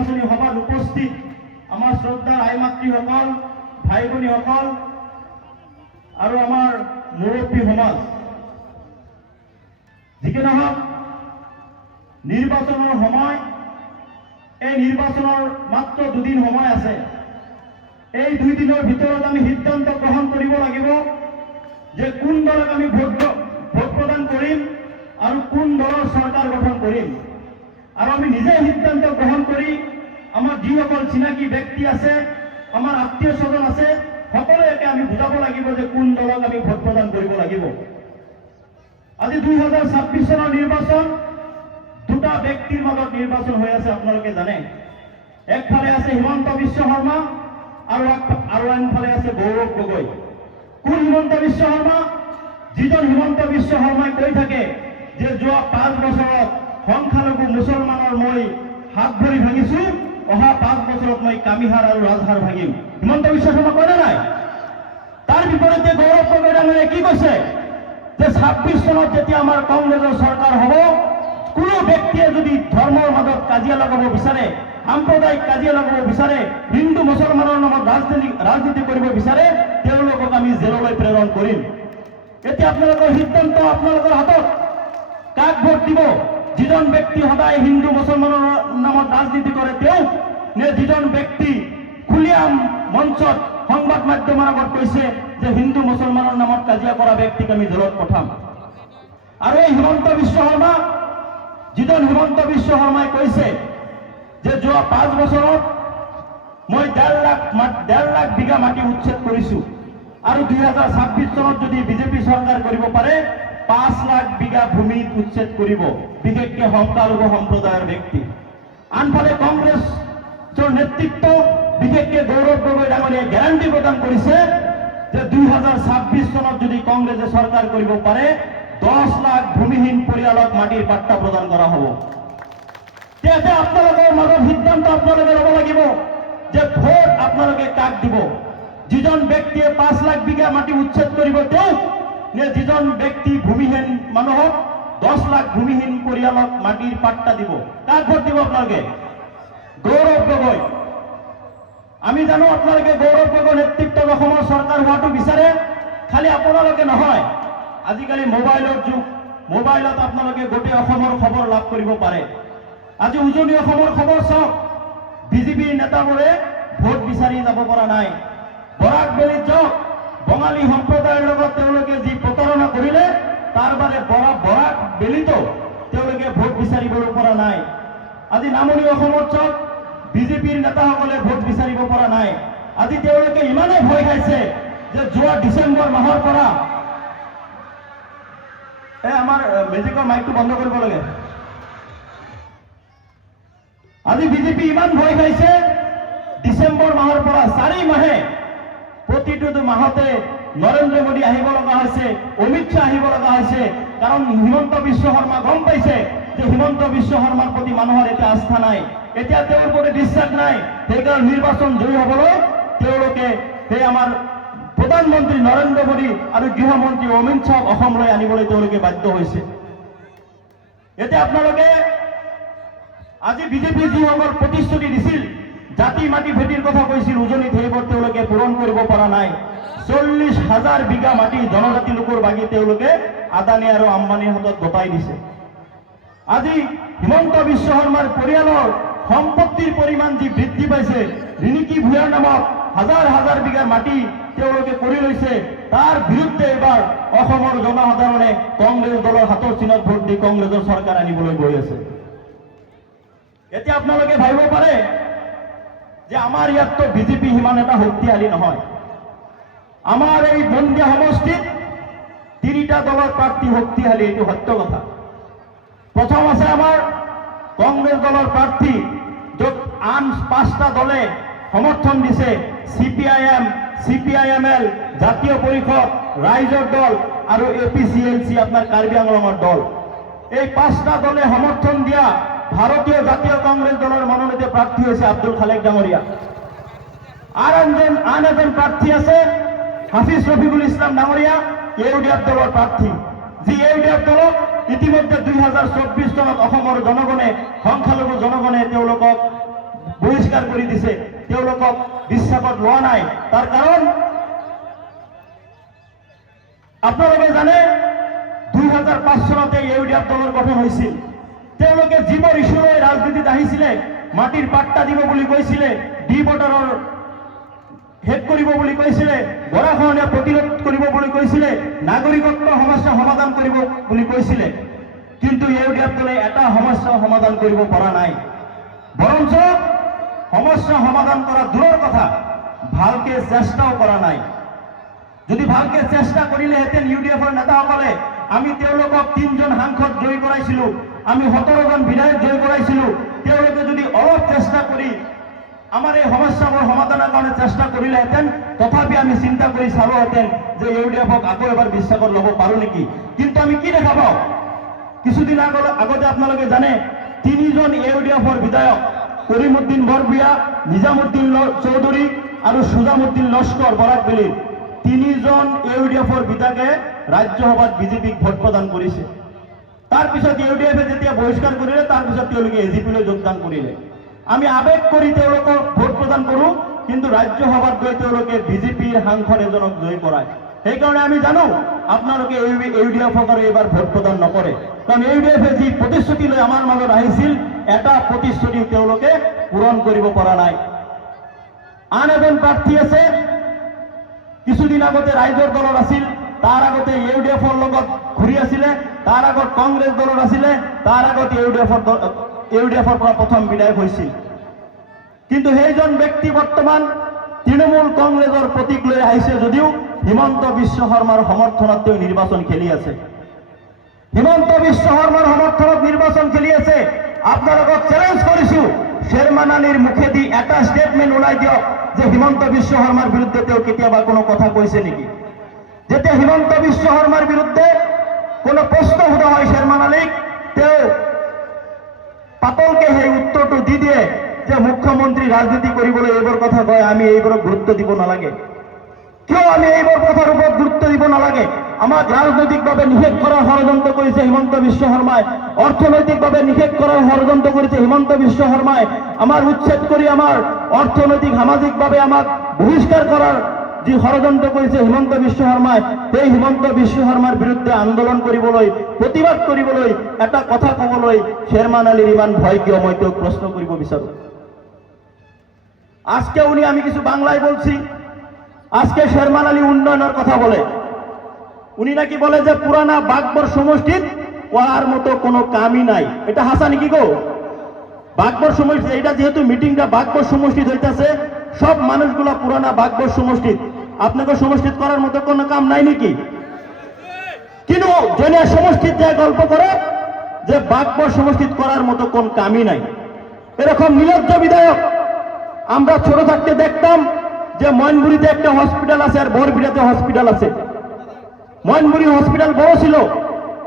নিৰ্বাচনী সভাত উপস্থিত আমাৰ শ্ৰদ্ধাৰ আই মাতৃসকল, ভাই ভনীসকল আৰু আমাৰ মুৰব্বী সমাজ, যিকি নহওক নিৰ্বাচনৰ সময়, এই নিৰ্বাচনৰ মাত্ৰ 2 দিন সময় আছে। এই 2 দিনৰ ভিতৰত আমি সিদ্ধান্ত গ্ৰহণ কৰিব লাগিব যে কোন দলক আমি ভোট প্ৰদান কৰিম আৰু কোন দলৰ চৰকাৰ গঠন কৰিম। আৰু আমি নিজে সিদ্ধান্ত গ্ৰহণ কৰি আমাৰ যিসকল চিনাকি ব্যক্তি আছে, আমাৰ আত্মীয় স্বজন আছে, সকলোকে আমি বুজাব লাগিব যে কোন দলক আমি ভোট প্ৰদান কৰিব লাগিব। আজি 2026 চনৰ নিৰ্বাচন, 2টা ব্যক্তিৰ মাজত নিৰ্বাচন হৈ আছে, আপোনালোকে জানে। একফালে আছে হিমন্ত বিশ্ব শৰ্মা আৰু আনফালে আছে গৌৰৱ গগৈ। কোন হিমন্ত বিশ্ব শৰ্মা? যিজন হিমন্ত বিশ্ব শৰ্মাই কৈ থাকে যে যোৱা 5 বছৰত সংখ্যালঘু মুছলমানৰ মই হাত ভৰি ভাঙিছো, অহা 5 বছৰত মই কামিহাৰ আৰু ৰাজহাৰ ভাঙিম। হিমন্ত বিশ্ব শৰ্মা কয় নাই? তাৰ বিপৰীতে গৌৰৱ গগৈ ডাঙৰীয়াই কি কৈছে যে 26 চনত যেতিয়া আমাৰ কংগ্ৰেছৰ চৰকাৰ হ'ব, কোনো ব্যক্তিয়ে যদি ধৰ্মৰ মাজত কাজিয়া লগাব বিচাৰে, সাম্প্ৰদায়িক কাজিয়া লগাব বিচাৰে, হিন্দু মুছলমানৰ নামত ৰাজনীতি কৰিব বিচাৰে, তেওঁলোকক আমি জেললৈ প্ৰেৰণ কৰিম। এতিয়া আপোনালোকৰ সিদ্ধান্ত আপোনালোকৰ হাতত। কাক ভোট দিব? যিজন ব্যক্তি সদায় হিন্দু মুছলমানৰ নামত ৰাজনীতি কৰে তেওঁ, নে যিজন ব্যক্তি খুলিয়াম মঞ্চত সংবাদ মাধ্যমৰ আগত কৈছে যে হিন্দু মুছলমানৰ নামত কাজিয়া কৰা ব্যক্তিক আমি জেলত পঠাম? আৰু এই হিমন্ত বিশ্ব শৰ্মা, যিজন হিমন্ত বিশ্ব শৰ্মাই কৈছে যে যোৱা 5 বছৰত মই 1.5 লাখ বিঘা মাটি উচ্ছেদ কৰিছো আৰু 2026 চনত যদি বিজেপি চৰকাৰ কৰিব পাৰে 5 লাখ বিঘা ভূমি উচ্ছেদ কৰিব, বিশেষকৈ সংখ্যালঘু সম্প্ৰদায়ৰ ব্যক্তি। আনফালে কংগ্ৰেছৰ নেতৃত্ব, বিশেষকৈ গৌৰৱ গগৈ ডাঙৰীয়াই গ্যাৰাণ্টি প্ৰদান কৰিছে যে 2026 চনত যদি কংগ্ৰেছে চৰকাৰ কৰিব পাৰে 10 লাখ ভূমিহীন পৰিয়ালক মাটিৰ পাট্টা প্ৰদান কৰা হ'ব। তেতিয়া আপোনালোকৰ মাজত সিদ্ধান্ত আপোনালোকে ল'ব লাগিব যে ভোট আপোনালোকে কাক দিব? যিজন ব্যক্তিয়ে 5 লাখ বিঘা মাটি উচ্ছেদ কৰিব তেওঁ, নে যিজন ব্যক্তি ভূমিহীন মানুহক 10 লাখ ভূমিহীন পৰিয়ালক মাটিৰ পাট্টা দিব? কাক ভোট দিব আপোনালোকে? গৌৰৱ গগৈ। আমি জানো আপোনালোকে গৌৰৱ গগৈ নেতৃত্বত অসমৰ চৰকাৰ হোৱাটো বিচাৰে। খালি আপোনালোকে নহয়, আজিকালি মোবাইলৰ যুগ, মোবাইলত আপোনালোকে গোটেই অসমৰ খবৰ লাভ কৰিব পাৰে। আজি উজনি অসমৰ খবৰ চাওক, বিজেপিৰ নেতাবোৰে ভোট বিচাৰি যাব পৰা নাই। বৰাক বেলিত যাওক, বঙালী সম্প্ৰদায়ৰ লগত তেওঁলোকে যি প্ৰতাৰণা কৰিলে তাৰ বাবে বৰাক বেলিতো তেওঁলোকে ভোট বিচাৰিবলৈ পৰা নাই। আজি নামনি অসমত চাওক, বিজেপিৰ নেতাসকলে ভোট বিচাৰিব পৰা নাই। আজি তেওঁলোকে ইমানেই ভয় খাইছে যে যোৱা ডিচেম্বৰ মাহৰ পৰা আমাৰ মেজিকৰ মাইকটো বন্ধ কৰিব লাগে। আজি বিজেপি ইমান ভয় খাইছে, ডিচেম্বৰ মাহৰ পৰা 4 মাহে প্ৰতিটো মাহতে নৰেন্দ্ৰ মোদী আহিব লগা হৈছে, অমিত শ্বাহ আহিব লগা হৈছে। কাৰণ হিমন্ত বিশ্ব শৰ্মা গম পাইছে যে হিমন্ত বিশ্ব শৰ্মাৰ প্ৰতি মানুহৰ এতিয়া আস্থা নাই, এতিয়া তেওঁৰ প্ৰতি বিশ্বাস নাই। সেইকাৰণে নিৰ্বাচন জয়ী হ'বলৈ তেওঁলোকে সেই আমাৰ প্ৰধানমন্ত্ৰী নৰেন্দ্ৰ মোদী আৰু গৃহমন্ত্ৰী অমিত শ্বাহক অসমলৈ আনিবলৈ তেওঁলোকে বাধ্য হৈছে। এতিয়া আপোনালোকে আজি বিজেপি যিসকল প্ৰতিশ্ৰুতি দিছিল, জাতি মাটি ভেটিৰ কথা কৈছিল উজনিত, সেইবোৰ তেওঁলোকে পূৰণ কৰিব পৰা নাই। 40,000 বিঘা মাটি জনজাতি লোকৰ বাগি তেওঁলোকে আদানী আৰু আম্বানীৰ হাতত গতাই দিছে। আজি হিমন্ত বিশ্ব শৰ্মাৰ পৰিয়ালৰ সম্পত্তিৰ পৰিমাণ যি বৃদ্ধি পাইছে, ৰিণিকী ভূঞাৰ নামত হাজাৰ বিঘা মাটি তেওঁলোকে কৰি লৈছে, তাৰ বিৰুদ্ধে এইবাৰ অসমৰ জনসাধাৰণে কংগ্ৰেছ দলৰ হাতৰ চিনত ভোট দি কংগ্ৰেছৰ চৰকাৰ আনিবলৈ গৈ আছে। এতিয়া আপোনালোকে ভাবিব পাৰে যে আমাৰ ইয়াততো বিজেপি সিমান এটা শক্তিশালী নহয়। আমাৰ এই বন্দিয়া সমষ্টিত 3টা দলৰ প্ৰাৰ্থী শক্তিশালী, এইটো সত্য কথা। প্ৰথম আছে আমাৰ কংগ্ৰেছ দলৰ প্ৰাৰ্থী, য'ত আন 5টা দলে সমৰ্থন দিছে, CPIM, CPIML, জাতীয় পৰিষদ, ৰাইজৰ দল আৰু APCLC আপোনাৰ কাৰ্বি আংলঙৰ দল। এই 5টা দলে সমৰ্থন দিয়া ভাৰতীয় জাতীয় কংগ্ৰেছ দলৰ মনোনীত প্ৰাৰ্থী হৈছে আব্দুল খালেক ডাঙৰীয়া। আন এজন প্ৰাৰ্থী আছে হাফিজ ৰফিকুল ইছলাম ডাঙৰীয়া, ইউডিএফ দলৰ প্ৰাৰ্থী, যি ইউডিএফ দলক ইতিমধ্যে 2024 চনত অসমৰ জনগণে, সংখ্যালঘু জনগণে তেওঁলোকক বহিষ্কাৰ কৰি দিছে, তেওঁলোকক বিশ্বাসত লোৱা নাই। তাৰ কাৰণ আপোনালোকে জানে 2005 চনতে ইউডিএফ দলৰ গঠন হৈছিল। তেওঁলোকে যিবোৰ ইছ্যু লৈ ৰাজনীতিত আহিছিলে, মাটিৰ পাট্টা দিব বুলি কৈছিলে, ডি বৰ্ডাৰৰ শেষ কৰিব বুলি কৈছিলে, গৰাখহনীয়া প্ৰতিৰোধ কৰিব বুলি কৈছিলে, নাগৰিকত্ব সমস্যা সমাধান কৰিব বুলি কৈছিলে। কিন্তু ইউডিএফ দলে এটা সমস্যা সমাধান কৰিব পৰা নাই। বৰঞ্চ সমস্যা সমাধান কৰা দূৰৰ কথা, ভালকে চেষ্টাও কৰা নাই। যদি ভালকে চেষ্টা কৰিলেহেঁতেন ইউডিএফৰ নেতাসকলে, আমি তেওঁলোকক 3জন সাংসদ জয়ী কৰাইছিলো, আমি 17জন বিধায়ক জয়ী কৰাইছিলো, তেওঁলোকে যদি অলপ চেষ্টা কৰি আমাৰ এই সমস্যাবোৰ সমাধানৰ কাৰণে চেষ্টা কৰিলেহেঁতেন, তথাপি আমি চিন্তা কৰি চালোহেঁতেন যে ইউডিএফক আকৌ এবাৰ বিশ্বাসত ল'ব পাৰো নেকি। কিন্তু আমি কি দেখা পাওঁ, কিছুদিন আগতে আপোনালোকে জানে 3জন ইউডিএফৰ বিধায়ক কৰিমুদ্দিন বৰভূঞা, নিজামুদ্দিন চৌধুৰী আৰু সুজামুদ্দিন লস্কৰ বৰাকবেলীৰ 3জন ইউডিএফৰ বিধায়কে ৰাজ্যসভাত বিজেপিক ভোট প্ৰদান কৰিছে। তাৰপিছত ইউডিএফে যেতিয়া বহিষ্কাৰ কৰিলে, তাৰপিছত তেওঁলোকে এজিপিলৈ যোগদান কৰিলে। আমি আবেগ কৰি তেওঁলোকক ভোট প্ৰদান কৰো, কিন্তু ৰাজ্যসভাত গৈ তেওঁলোকে বিজেপিৰ সাংসদ এজনক জয়ী কৰায়। সেইকাৰণে আমি জানো আপোনালোকে ইউডিএফক আৰু এইবাৰ ভোট প্ৰদান নকৰে, কাৰণ ইউডিএফে যি প্ৰতিশ্ৰুতি লৈ আমাৰ মাজত আহিছিল, এটা প্ৰতিশ্ৰুতি তেওঁলোকে পূৰণ কৰিব পৰা নাই। আন এজন প্ৰাৰ্থী আছে, কিছুদিন আগতে ৰাইজৰ দলত আছিল, তাৰ আগতে ইউডিএফৰ লগত ঘূৰি আছিলে, তাৰ আগত কংগ্ৰেছ দলত আছিলে, তাৰ আগত ইউডিএফৰ পৰা প্ৰথম বিধায়ক হৈছিল। কিন্তু সেইজন ব্যক্তি বৰ্তমান তৃণমূল কংগ্ৰেছৰ প্ৰতীক লৈ আহিছে যদিও হিমন্ত বিশ্ব শৰ্মাৰ সমৰ্থনত তেওঁ নিৰ্বাচন খেলি আছে। হিমন্ত বিশ্ব শৰ্মাৰ সমৰ্থনত নিৰ্বাচন খেলি আছে। আপোনালোকক চেলেঞ্জ কৰিছো, শ্বেৰমান আলীৰ মুখেদি এটা ষ্টেটমেণ্ট ওলাই দিয়ক যে হিমন্ত বিশ্ব শৰ্মাৰ বিৰুদ্ধে তেওঁ কেতিয়াবা কোনো কথা কৈছে নেকি। যেতিয়া হিমন্ত বিশ্ব শৰ্মাৰ বিৰুদ্ধে কোনো প্ৰশ্ন সোধা হয় শ্বেৰমান আলীক, তেওঁ পাতলকে সেই উত্তৰটো দি দিয়ে যে মুখ্যমন্ত্ৰী ৰাজনীতি কৰিবলৈ এইবোৰ কথা কয়, আমি এইবোৰক গুৰুত্ব দিব নালাগে। কিয় আমি এইবোৰ কথাৰ ওপৰত গুৰুত্ব দিব নালাগে? আমাক ৰাজনৈতিকভাৱে নিষেধ কৰাৰ ষড়যন্ত্ৰ কৰিছে হিমন্ত বিশ্ব শৰ্মাই, অৰ্থনৈতিকভাৱে নিষেধ কৰাৰ ষড়যন্ত্ৰ কৰিছে হিমন্ত বিশ্ব শৰ্মাই, আমাৰ উচ্ছেদ কৰি আমাৰ অৰ্থনৈতিক সামাজিকভাৱে আমাক বহিষ্কাৰ কৰাৰ যি ষড়যন্ত্ৰ কৰিছে হিমন্ত বিশ্ব শৰ্মাই, সেই হিমন্ত বিশ্ব শৰ্মাৰ বিৰুদ্ধে আন্দোলন কৰিবলৈ, প্ৰতিবাদ কৰিবলৈ, এটা কথা ক'বলৈ শ্বেৰমান আলীৰ ইমান ভয় কিয়, মই তেওঁক প্রশ্ন কৰিব বিচাৰো। আজকে উনি, আমি কিছু বাংলায় বলছি, আজকে শ্বেরমান আলী উন্নয়নের কথা বলে, উনি নাকি বলে যে পুরানা বাগবর সমষ্টিত করার মতো কোনো কামই নাই। এটা হাসা নাকি গো? বাগবর সমষ্টি, এটা যেহেতু মিটিংটা বাগবর সমষ্টিত হইতেছে, সব মানুষগুলা পুরানা বাগবর সমষ্টিত, আপনাকে সমষ্টিত করার মতো কোনো কাম নাই নাকি? কিন্তু জেনে সমষ্টিত যে গল্প করে যে বাগবর সমষ্টিত করার মতো কোন কামই নাই, এরকম নির্লজ্জ বিধায়ক আমরা ছোট থাকতে দেখতাম যে ময়নবুড়িতে একটা হসপিটাল আছে আর বরবিড়াতে হসপিটাল আছে। ময়নবুড়ি হসপিটাল বড় ছিল,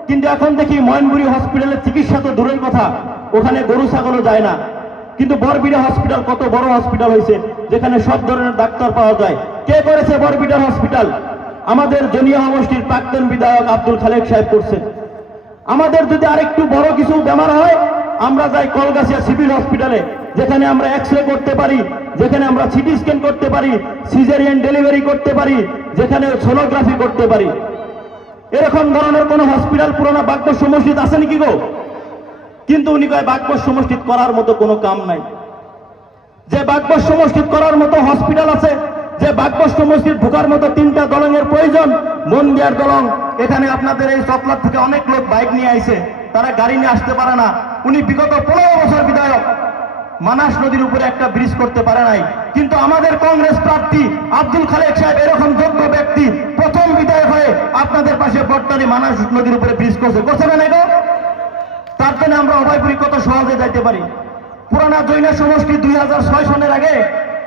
কিন্তু এখন দেখি ময়নবুড়ি হসপিটালের চিকিৎসা তো দূরের কথা, ওখানে গরু ছাগলও যায় না। কিন্তু বরবিড়া হসপিটাল কত বড় হসপিটাল হয়েছে, যেখানে সব ধরনের ডাক্তার পাওয়া যায়। কে করেছে বরবিড়া হসপিটাল? আমাদের জনিয়া সমষ্টির প্রাক্তন বিধায়ক আব্দুল খালেক সাহেব করছে। আমাদের যদি আরেকটু বড় কিছু বেমার হয়, আমরা যাই কলগাছিয়া সিভিল হসপিটালে, যেখানে আমরা এক্স-রে করতে পারি, যেখানে আমরা সিটি স্ক্যান করতে পারি, সিজারিয়ান ডেলিভারি করতে পারি, যেখানে সোনোগ্রাফি করতে পারি। এরকম ধরনের কোন হসপিটাল পুরোনো বাগবর সমষ্টিত আছে নাকি গো? কিন্তু উনি কয় বাগবর সমষ্টিত করার মতো কোনো কাম নাই। যে বাগবর সমষ্টিত করার মতো হসপিটাল আছে, যে বাগবর সমষ্টিত ঢোকার মতো 3টা দলঙের প্রয়োজন, মন্দিয়ার দলং, এখানে আপনাদের এই চকলার থেকে অনেক লোক বাইক নিয়ে আইছে, তারা গাড়ি নিয়ে আসতে পারে না। উনি বিগত 15 বছর বিধায়ক, মানাস নদীর উপরে একটা ব্রিজ করতে পারে নাই। কিন্তু আমাদের কংগ্রেস প্রার্থী আব্দুল খালেক সাহেব এরকম যোগ্য ব্যক্তি, প্রথম বিধায়ক হয়ে আপনাদের পাশে বটতলী মানাস নদীর উপরে ব্রিজ করছে না গো? তার জন্য আমরা অভয়পুরি কত সহজে যাইতে পারি। পুরানা জৈন সমষ্টি 2006 সনের আগে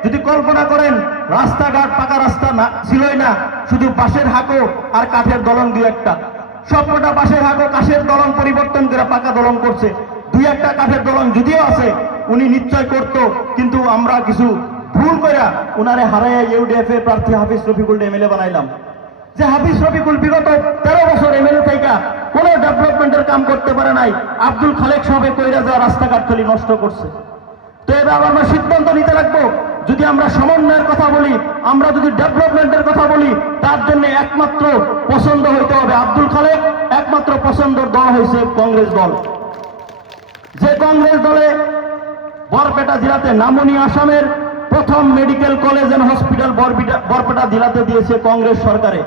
যদি কল্পনা করেন, রাস্তাঘাট পাকা রাস্তা না ছিলই না, শুধু বাঁশের হাঁকো আর কাঠের দলং 2-1টা। সবকটা বাঁশের হাঁকো কাঠের দলং পরিবর্তন করে পাকা দলং করছে। 2-1টা কাঠের দলং যদিও আছে, উনি নিশ্চয় করতো, কিন্তু আমরা কিছু ভুল করে উনারে হারাইয়া ইউডিএফ এর প্রার্থী হাফিজ রফিকুল এমএলএ বানাইলাম। যে হাফিজ রফিকুল বিগত 13 বছর এমএলএ থেকে কোনো ডেভেলপমেন্টের কাম করতে পারে নাই, আব্দুল খালেক সাহেব কইরা যাওয়া রাস্তাঘাট খালি নষ্ট করছে। তো এবার আমরা সিদ্ধান্ত নিতে লাগবো, যদি আমরা সমন্বয়ের কথা বলি, আমরা যদি ডেভেলপমেন্টের কথা বলি, তার জন্য একমাত্র পছন্দ হইতে হবে আব্দুল খালেক, একমাত্র পছন্দের দল হয়েছে কংগ্রেস দল। যে কংগ্রেস দলে বরপেটা জেলাতে নামনি আসামের প্রথম medical college and hospital Barpeta জেলাতে দিয়েছে কংগ্রেস সরকারে,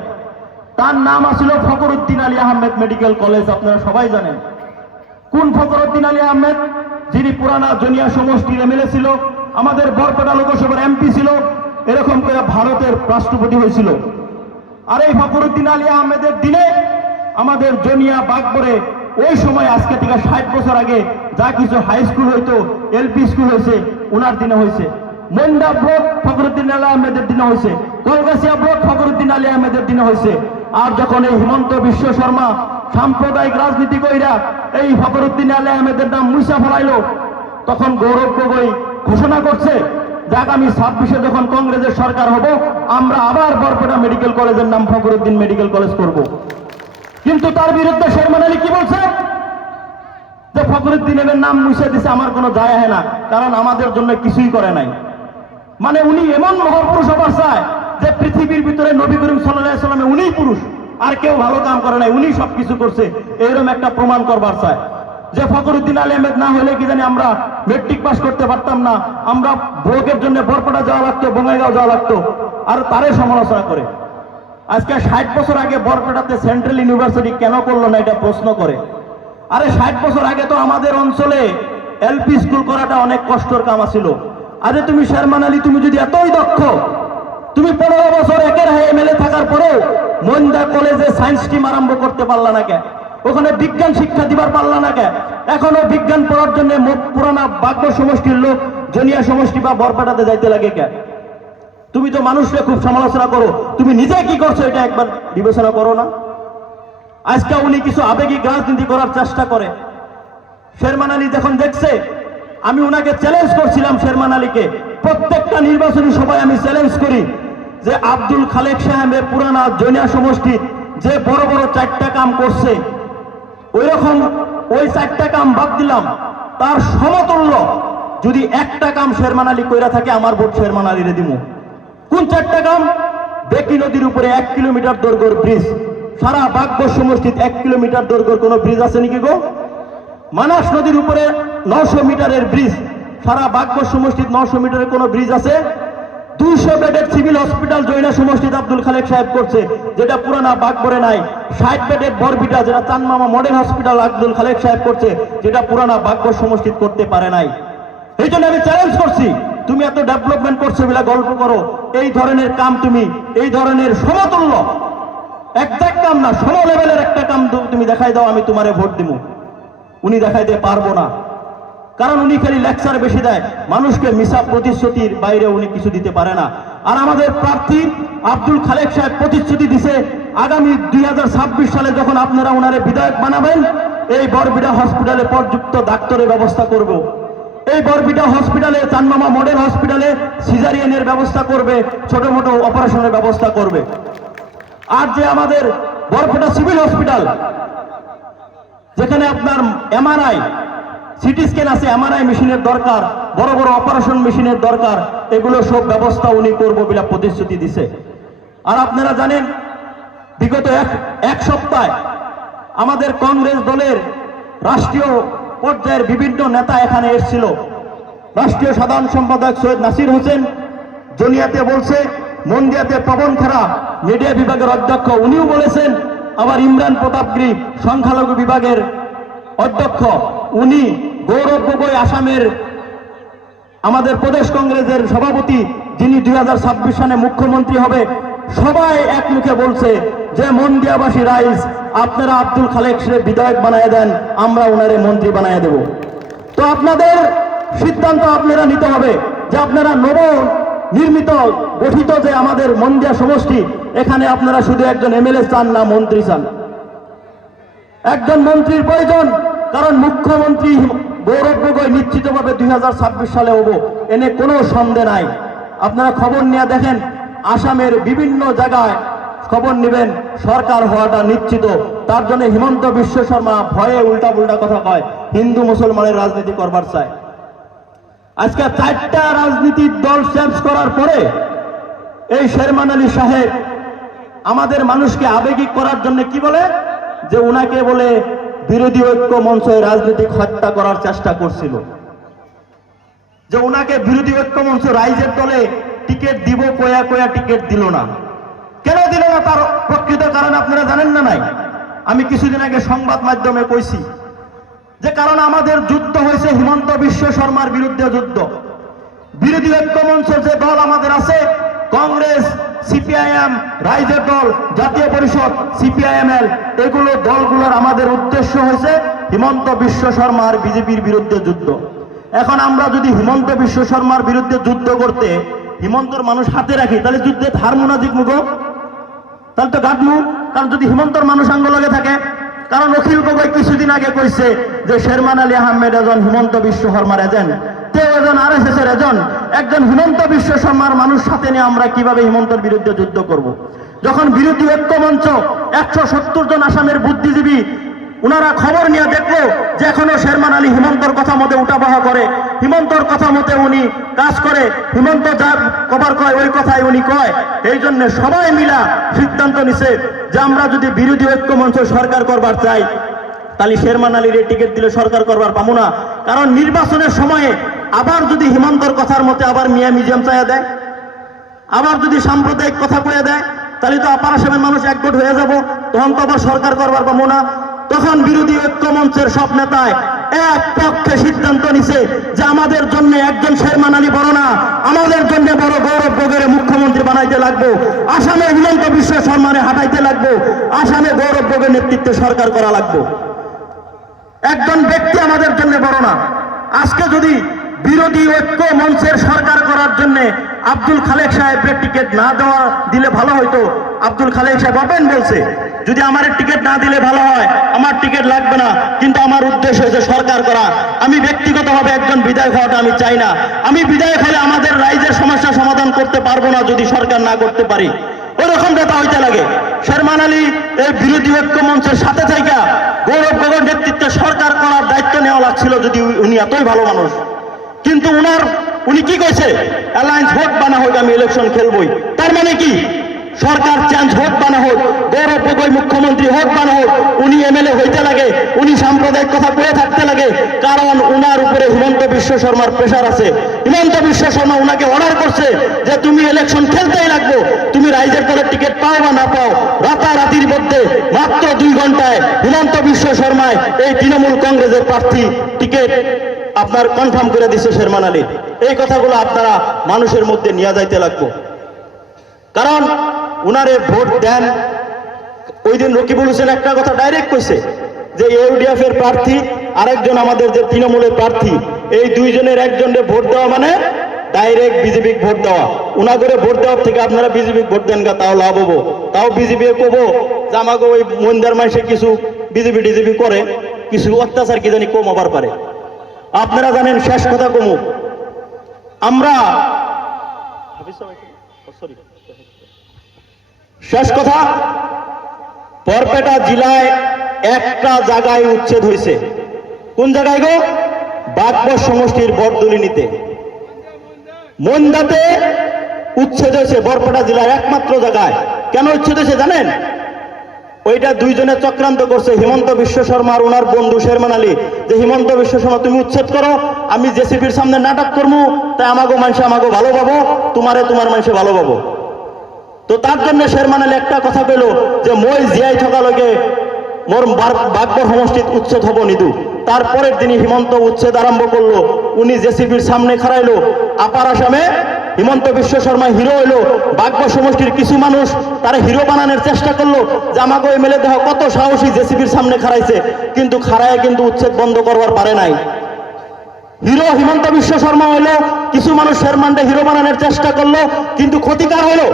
তার নাম আছিল ফখরুদ্দিন আলী আহমেদ মেডিকেল কলেজ। আপনারা সবাই জানেন কোন ফখরুদ্দিন আলী আহমেদ, যিনি পুরানা জনিয়া সমষ্টির এমএলএ ছিল, আমাদের বরপেটা লোকসভার এমপি ছিল, এরকম করে ভারতের রাষ্ট্রপতি হয়েছিল। আর এই ফখরুদ্দিন আলী আহমেদের দিনে আমাদের জনিয়া বাগবরে ওই সময় আজকে থেকে 60 বছর আগে যা কিছু হাই স্কুল হইতো, এলপি স্কুল হয়েছে ওনার দিনে হয়েছে। মন্ডা ব্লক ফখরুদ্দিন আলী আহমেদের দিনে হয়েছে, কলকাছিয়া ব্লক ফখরুদ্দিন আলী আহমেদের দিনে হয়েছে। আর যখন এই হিমন্ত বিশ্ব শর্মা সাম্প্রদায়িক রাজনীতি কইরা এই ফখরুদ্দিন আলী আহমেদের নাম মুছা ফেলাইলো, তখন গৌরব গগৈ ঘোষণা করছে যে আগামী 26-এ যখন কংগ্রেসের সরকার হব, আমরা আবার বরপেটা মেডিকেল কলেজের নাম ফখরুদ্দিন মেডিকেল কলেজ করব। কিন্তু তার বিরুদ্ধে শেরমান আলী কি বলছে, যে ফখরুদ্দিনের নাম মুছে দিছে, আমার কোনো যায় আসে না, কারণ আমাদের জন্য কিছুই করে নাই। মানে উনি এমন মহাপুরুষ হবার চায় যে পৃথিবীর ভিতরে নবী করিম সাল্লাল্লাহু আলাইহি ওয়াসাল্লামে উনিই পুরুষ, আর কেউ ভালো কাম করে নাই, উনি সবকিছু করছে, এরকম একটা প্রমাণ করবার চায়। যে ফখরুদ্দিন আলী আহমেদ না হলে কি জানি আমরা মেট্রিক পাস করতে পারতাম না, আমরা ব্লকের জন্য বরপেটা যাওয়া লাগতো, বঙ্গাইগাঁও যাওয়া লাগতো, আর তারে সমালোচনা করে। আজকে 60 বছর আগে বরপেটাতে সেন্ট্রাল ইউনিভার্সিটি কেন করলো না, এটা প্রশ্ন করে। আরে 60 বছর আগে তো আমাদের অঞ্চলে এলপি স্কুল করাটা অনেক কষ্টের কাম ছিল। আরে তুমি শেরমান আলী, তুমি যদি এতই দক্ষ, তুমি 15 বছর একের হাই এমএলএ থাকার পরেও মন্দা কলেজে সায়েন্স টিম আরম্ভ করতে পারলা না কে? ওখানে বিজ্ঞান শিক্ষা দিবার পারলা না কে? এখনো বিজ্ঞান পড়ার জন্য পুরানা বাগ্য সমষ্টির লোক জনিয়া সমষ্টি বা বরপেটাতে যাইতে লাগে কে? তুমি তো মানুষকে খুব সমালোচনা করো, তুমি নিজে কি করছো এটা একবার বিবেচনা করো না। আজকে উনি কিছু আবেগিক রাজনীতি করার চেষ্টা করে। শেরমান আলী যখন দেখছে, আমি ওনাকে চ্যালেঞ্জ করছিলাম, শেরমান আলীকে প্রত্যেকটা নির্বাচনী সভায় আমি চ্যালেঞ্জ করি যে আব্দুল খালেক সাহেবের পুরানা জনিয়া সমষ্টি যে বড় বড় 4টা কাম করছে, ওই রকম ওই 4টা কাম বাদ দিলাম, তার সমতুল্য যদি একটা কাম শেরমান আলী কইরা থাকে, আমার ভোট শেরমান আলীরে দিমু। কোন 4টা কাম? বেকি নদীর উপরে 1 কিলোমিটার দৈর্ঘ্যের ব্রিজ, সারা বাগ্য সমষ্টিত 1 কিলোমিটার দৈর্ঘ্যের কোন ব্রিজ আছে নাকি গো? মানাস নদীর উপরে 900 মিটারের ব্রিজ, সারা বাগ্য সমষ্টিত 900 মিটারের কোন ব্রিজ আছে? 200 বেডের সিভিল হসপিটাল জয়না সমষ্টিত আব্দুল খালেক সাহেব করছে, যেটা পুরানা বাগবরে নাই। 60 বেডের বরবিটা, যেটা চানমামা মডেল হসপিটাল আব্দুল খালেক সাহেব করছে, যেটা পুরানা বাগ্য সমষ্টিত করতে পারে নাই। এই জন্য আমি চ্যালেঞ্জ করছি, তুমি এত ডেভেলপমেন্ট করছো বলে গল্প করো, এই ধরনের কাম তুমি, এই ধরনের সমতুল্য একজাক্ট কাম না, সম লেভেলের একটা কাম তুমি দেখাই দাও, আমি তোমারে ভোট দিব। উনি দেখাই দিতে পারবো না, কারণ উনি খালি লেকচার বেশি দেয়, মানুষকে মিছা প্রতিশ্রুতির বাইরে উনি কিছু দিতে পারে না। আর আমাদের প্রার্থী আব্দুল খালেক সাহেব প্রতিশ্রুতি দিছে, আগামী 2026 সালে যখন আপনারা ওনারে বিধায়ক বানাবেন, এই বরবিটা হসপিটালে পর্যাপ্ত ডাক্তারের ব্যবস্থা করব। এই বরবিটা হসপিটালে, চানমামা মডেল হসপিটালে সিজারিয়ানের ব্যবস্থা করবে, ছোট মোটো অপারেশনের ব্যবস্থা করবে। আর যে আমাদের বরপেটা সিভিল হসপিটাল, যেখানে আপনার এমআরআই, সিটি স্ক্যান আছে, এমআরআই মেশিনের দরকার, বড় বড় অপারেশন মেশিনের দরকার, এগুলো সব ব্যবস্থা উনি করবো বলে প্রতিশ্রুতি দিছে। আর আপনারা জানেন, বিগত এক সপ্তাহে আমাদের কংগ্রেস দলের রাষ্ট্রীয় পর্যায়ের বিভিন্ন নেতা এখানে এসেছিল। রাষ্ট্রীয় সাধারণ সম্পাদক সৈয়দ নাসির হোসেন জনিয়াতে বলছে, মন্দিয়াতে পবন খেরা মিডিয়া বিভাগের অধ্যক্ষ, উনিও বলেছেন। আবার ইমরান প্রতাপগিরি সংখ্যালঘু বিভাগের অধ্যক্ষ, উনি, গৌরব গগৈ আসামের আমাদের প্রদেশ কংগ্রেসের সভাপতি, যিনি 2026 সালে মুখ্যমন্ত্রী হবে, সবাই এক মুখে বলছে যে মন্দিয়াবাসী রাইজ, আপনারা আব্দুল খালেক সাহেব বিধায়ক বানায় দেন, আমরা ওনারে মন্ত্রী বানায় দেব। তো আপনাদের সিদ্ধান্ত আপনারা নিতে হবে যে আপনারা নব নির্মিত গঠিত যে আমাদের মন্দিয়া সমষ্টি, এখানে আপনারা শুধু একজন এমএলএ চান না মন্ত্রী চান। একজন মন্ত্রীর প্রয়োজন, কারণ মুখ্যমন্ত্রী গৌরব গগৈ নিশ্চিতভাবে 2026 সালে হবো, এনে কোনো সন্দেহ নাই। আপনারা খবর নিয়ে দেখেন, আসামের বিভিন্ন জায়গায় খবর নেবেন, সরকার হওয়াটা নিশ্চিত। তার জন্য হিমন্ত বিশ্ব শর্মা ভয়ে উল্টা পুল্টা কথা কয়, হিন্দু মুসলমানের রাজনীতি করবার চায়। আজকে 4টা রাজনীতির দল চেঞ্জ করার পরে এই শেরমান আলী সাহেব আমাদের মানুষকে আবেগিক করার জন্য কি বলে, যে উনাকে বলে বিরোধী ঐক্য মঞ্চ রাজনৈতিক হত্যা করার চেষ্টা করছিল, যে উনাকে বিরোধী ঐক্য মঞ্চ রাইজের দলে টিকিট দিব কয়া কয়া টিকিট দিল না। কেন দিল না তার প্রকৃত কারণ আপনারা জানেন না? নাই, আমি কিছুদিন আগে সংবাদ মাধ্যমে কইছি যে কারণ আমাদের যুদ্ধ হয়েছে হিমন্ত বিশ্ব শর্মার বিরুদ্ধে যুদ্ধ। বিরোধী ঐক্য মঞ্চ যে দল আমাদের আছে, কংগ্রেস, সিপিআইএম, রাইজের দল, জাতীয় পরিষদ, সিপিআইএমএল, এগুলো দলগুলোর আমাদের উদ্দেশ্য হয়েছে হিমন্ত বিশ্ব শর্মার বিজেপির বিরুদ্ধে যুদ্ধ। এখন আমরা যদি হিমন্ত বিশ্ব শর্মার বিরুদ্ধে যুদ্ধ করতে হিমন্তর মানুষ হাতে রাখি, তাহলে যুদ্ধে হারমু না জিতমু গো? তাহলে তো গাটমু। কারণ যদি হিমন্তর মানুষ আঙ্গ লগে থাকে, কারণ অখিল গগৈ কিছুদিন আগে কইছে যে শেরমান আলী আহমেদ একজন হিমন্ত বিশ্ব শর্মার এজেন্ট, তেও একজন আরএসএস এর এজেন্ট। একজন হিমন্ত বিশ্ব শর্মার মানুষ সাথে নিয়ে আমরা কিভাবে হিমন্তের বিরুদ্ধে যুদ্ধ করব? যখন বিরোধী ঐক্য মঞ্চ 170 জন আসামের বুদ্ধিজীবী উনারা খবর নিয়ে দেখলো যে এখনো শেরমান আলী হিমন্তর কথা মতে উঠাবহা করে, হিমন্তর কথা মতে উনি কাজ করে, হিমন্ত যা কভার কয় ওই কথাই উনি কয়। এই জন্য সবাই মিলা সিদ্ধান্ত নিছে যে আমরা যদি বিরোধী ঐক্য মঞ্চ সরকার করবার চাই, তাহলে শেরমান আলীর টিকিট দিলে সরকার করবার পাবো না। কারণ নির্বাচনের সময়ে আবার যদি হিমন্তর কথার মতে আবার মিয়া মিউজিয়াম চাইয়া দেয়, আবার যদি সাম্প্রদায়িক কথা কয়ে দেয়, তাহলে তো আপার আসামের মানুষ একজোট হয়ে যাব, তখন তো আবার সরকার করবার পাবো না। তখন বিরোধী ঐক্য মঞ্চের সব নেতায় এক পক্ষে সিদ্ধান্ত নিছে যে আমাদের জন্য একজন শেরমান আলী বড় না, আমাদের জন্য বড় গৌরব গগৈরে মুখ্যমন্ত্রী বানাইতে লাগবো, আসামে হিমন্ত বিশ্ব শর্মারে হাঁটাইতে লাগবো, আসামে গৌরব গগৈর নেতৃত্বে সরকার করা লাগবো। একজন ব্যক্তি আমাদের জন্য বড় না। আজকে যদি বিরোধী ঐক্য মঞ্চের সরকার করার জন্য আব্দুল খালেক সাহেবের টিকিট না দেওয়া দিলে ভালো হইতো। আব্দুল খালেক সাহেব ওপেন বলছে, যদি আমার টিকিট না দিলে ভালো হয়, আমার টিকিট লাগবে না, কিন্তু আমার উদ্দেশ্য হচ্ছে সরকার করা। আমি ব্যক্তিগতভাবে একজন বিধায়ক হওয়াটা আমি চাই না। আমি বিধায়ক হলে আমাদের রাজ্যের সমস্যা সমাধান করতে পারবো না যদি সরকার না করতে পারি। ওইরকম কথা হইতে লাগে। শেরমান আলী এই বিরোধী ঐক্য মঞ্চের সাথে থেকে গৌরব গগৈর নেতৃত্বে সরকার করার দায়িত্ব নেওয়া লাগছিল যদি উনি এতই ভালো মানুষ। কিন্তু উনি কি কইছে, অ্যালায়েন্স ভোট বানা হোক, আমি ইলেকশন খেলবই। তার মানে কি, সরকার চেঞ্জ হোক বানা হোক, গৌরব গগৈ মুখ্যমন্ত্রী হোক বানা হোক, উনি এমএলএ হইতে লাগে, উনি সাম্প্রদায়িক কথা বলে থাকতে লাগে। কারণ উনার উপরে হিমন্ত বিশ্ব শর্মার প্রেশার আছে। হিমন্ত বিশ্ব শর্মা উনাকে অর্ডার করছে যে তুমি ইলেকশন খেলতেই লাগবো, তুমি রাইজের দলের টিকিট পাও বা না পাও, রাতারাতির মধ্যে মাত্র 2 ঘন্টায় হিমন্ত বিশ্ব শর্মায় এই তৃণমূল কংগ্রেসের প্রার্থী টিকিট আপনার কনফার্ম করে দিচ্ছে শেরমান আলী। এই কথাগুলো আপনারা মানুষের মধ্যে নিয়ে যাইতে লাগবো। কারণ উনারে ভোট দেন। ওই দিন রকিবুল হোসেন একটা কথা ডাইরেক্ট কইছে যে ইউডিএফ এর প্রার্থী আরেকজন আমাদের যে তৃণমূলের প্রার্থী, এই দুইজনের একজনের ভোট দেওয়া মানে ডাইরেক্ট বিজেপি ভোট দেওয়া। উনা করে ভোট দেওয়ার থেকে আপনারা বিজেপি ভোট দেন গা, তাও লাভ হবো। তাও বিজেপি কবো যে আমাকে ওই মন্দার মাসে কিছু বিজেপি টিজেপি করে, কিছু অত্যাচার কি জানি কম হবার পারে। আপনারা জানেন, শেষ কথা কমু, আমরা শেষ কথা, বরপেটা জেলায় একটা জায়গায় উচ্ছেদ হয়েছে। কোন জায়গায় গো? বাগবর সমষ্টির বরদুলিনীতে, মন্দাতে উচ্ছেদ হয়েছে। বরপেটা জেলার একমাত্র জায়গায়। কেন উচ্ছেদ হয়েছে জানেন? ওইটা দুইজনে চক্রান্ত করছে, হিমন্ত বিশ্ব শর্মা আর ওনার বন্ধু শেরমান আলী, যে হিমন্ত বিশ্ব শর্মা তুমি উচ্ছেদ করো, আমি জেসিপির সামনে নাটক করবো, তাই আমাগো মানুষে আমাগো ভালো পাবো, তোমার মানুষে ভালো পাবো। তো তার জন্য শেরমান আলী একটা কথা কইল যে মই জিয়াই থাকা লগে মোর বাগবর সমষ্টিত উচ্ছেদ হব নিদু। তারপরের দিনই হিমন্ত উচ্ছেদ আরম্ভ করলো। উনি জেসিপির সামনে খাড়াইলো। আপার আসামে হিমন্ত বিশ্ব শর্মা হিরো হইলো। বাগবর সমষ্টির কিছু মানুষ তারা হিরো বানানোর চেষ্টা করলো যে আমাকে এমএলএ দেহ কত সাহসী, জেসিপির সামনে খাড়াইছে, কিন্তু খাড়ায় কিন্তু উচ্ছেদ বন্ধ করবার পারে নাই। হিরো হিমন্ত বিশ্ব শর্মা হইলো, কিছু মানুষ শেরমানকে হিরো বানানোর চেষ্টা করলো, কিন্তু ক্ষতিকার হইলো।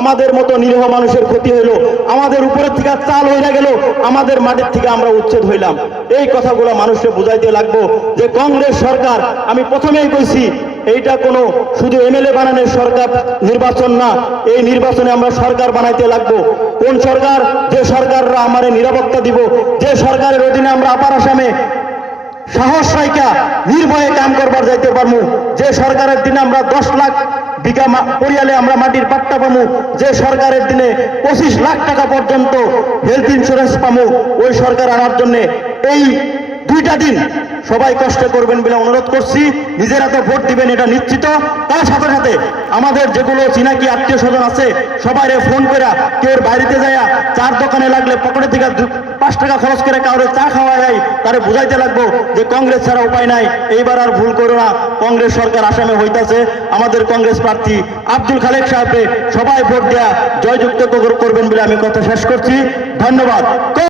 আমাদের মতো নিরীহ মানুষের ক্ষতি হইলো, আমাদের উপরের থেকে চাল হইয়া গেল, আমাদের মাটির থেকে আমরা উচ্ছেদ হইলাম। এই কথাগুলো মানুষকে বুঝাইতে লাগবো যে কংগ্রেস সরকার, আমি প্রথমেই কইছি, এইটা কোনো শুধু এমএলএ বানানোর সরকার নির্বাচন না। এই নির্বাচনে আমরা সরকার বানাইতে লাগবো। কোন সরকার? যে সরকাররা আমারে নিরাপত্তা দিব, যে সরকারের অধীনে আমরা আপার আসামে সাহস রাইকা নির্ভয়ে কাম করবার যাইতে পারমু। যে সরকারের দিনে আমরা 10 লাখ বিঘা পরিয়ালে আমরা মাটির পাট্টা পামু, যে সরকারের দিনে 25 লাখ টাকা পর্যন্ত হেলথ ইন্স্যুরেন্স পামু, ওই সরকার আনার জন্য এই 2টা দিন সবাই কষ্ট করবেন বলে অনুরোধ করছি। নিজেরা তো ভোট দিবেন এটা নিশ্চিত, তার সাথে সাথে আমাদের যেগুলো চিনাকি আত্মীয় স্বজন আছে সবাই ফোন করে কেউ বাড়িতে যায় চার দোকানে লাগলে পকেটে থেকে 5 টাকা খরচ করে কাউরে চা খাওয়া যায়, তারে বুঝাইতে লাগবো যে কংগ্রেস ছাড়া উপায় নাই, এইবার আর ভুল করো না, কংগ্রেস সরকার আসামে হইতাছে, আমাদের কংগ্রেস প্রার্থী আব্দুল খালেক সাহেবকে সবাই ভোট দেয়া জয়যুক্ত করবেন বলে আমি কথা শেষ করছি। ধন্যবাদ।